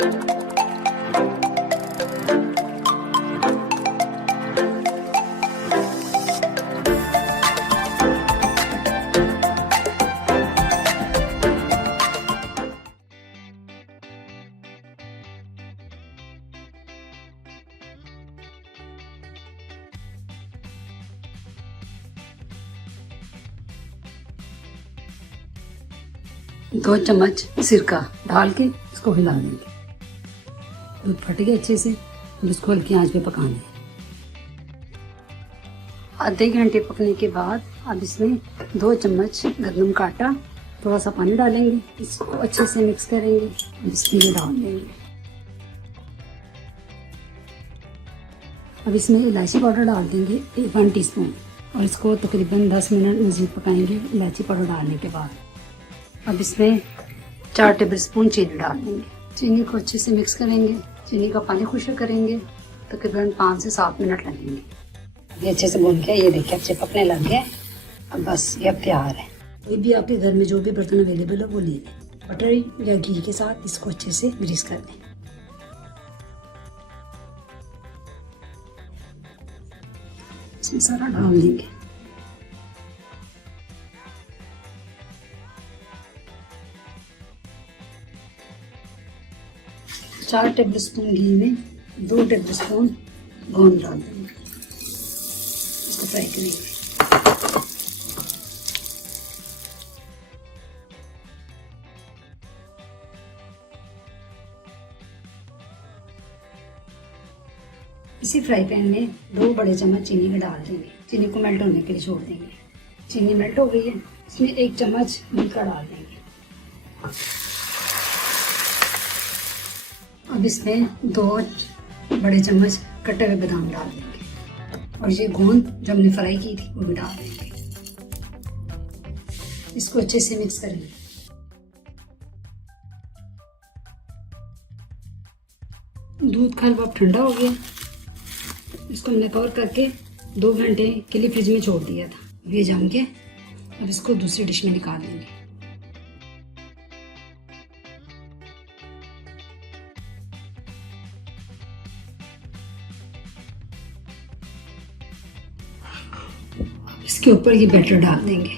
दो चम्मच सिरका डाल के इसको हिला देंगे। दूध फट गया अच्छे से, इसको हल्की आंच पे पकाना है। आधे घंटे पकने के बाद अब इसमें 2 चम्मच गंदम का आटा, थोड़ा सा पानी डालेंगे, इसको अच्छे से मिक्स करेंगे, इसमें डाल देंगे। अब इसमें इलायची पाउडर डाल देंगे 1 टीस्पून और इसको तकरीबन 10 मिनट मज़ीद पकाएंगे इलायची पाउडर डालने के बाद। अब इसमें 4 टेबलस्पून चीनी डाल देंगे। चीनी को अच्छे से मिक्स करेंगे, चीनी का पानी खुश्क करेंगे, तकरीबन 5 से 7 मिनट लगेंगे। ये अच्छे से भून के ये देखिए अच्छे पकने लग गए। अब बस ये अब तैयार है। कोई भी आपके घर में जो भी बर्तन अवेलेबल है वो ले लें। बटर या घी के साथ इसको अच्छे से ग्रीस कर दें। इसमें सारा डाल देंगे। चार टेबलस्पून घी में 2 टेबलस्पून गोंद डाल देंगे, इसको फ्राई करेंगे। इसी फ्राई पैन में 2 बड़े चम्मच चीनी के डाल देंगे। चीनी को मेल्ट होने के लिए छोड़ देंगे। चीनी मेल्ट हो गई है, इसमें 1 चम्मच मिल्क का डाल देंगे। अब इसमें 2 बड़े चम्मच कटे हुए बादाम डाल देंगे और ये गोंद जो हमने फ्राई की थी वो भी डाल देंगे। इसको अच्छे से मिक्स करेंगे। दूध का हलवा ठंडा हो गया, इसको हमने कवर करके 2 घंटे के लिए फ्रिज में छोड़ दिया था। ये जम के अब इसको दूसरी डिश में निकाल देंगे। इसके ऊपर ये बैटर डाल देंगे।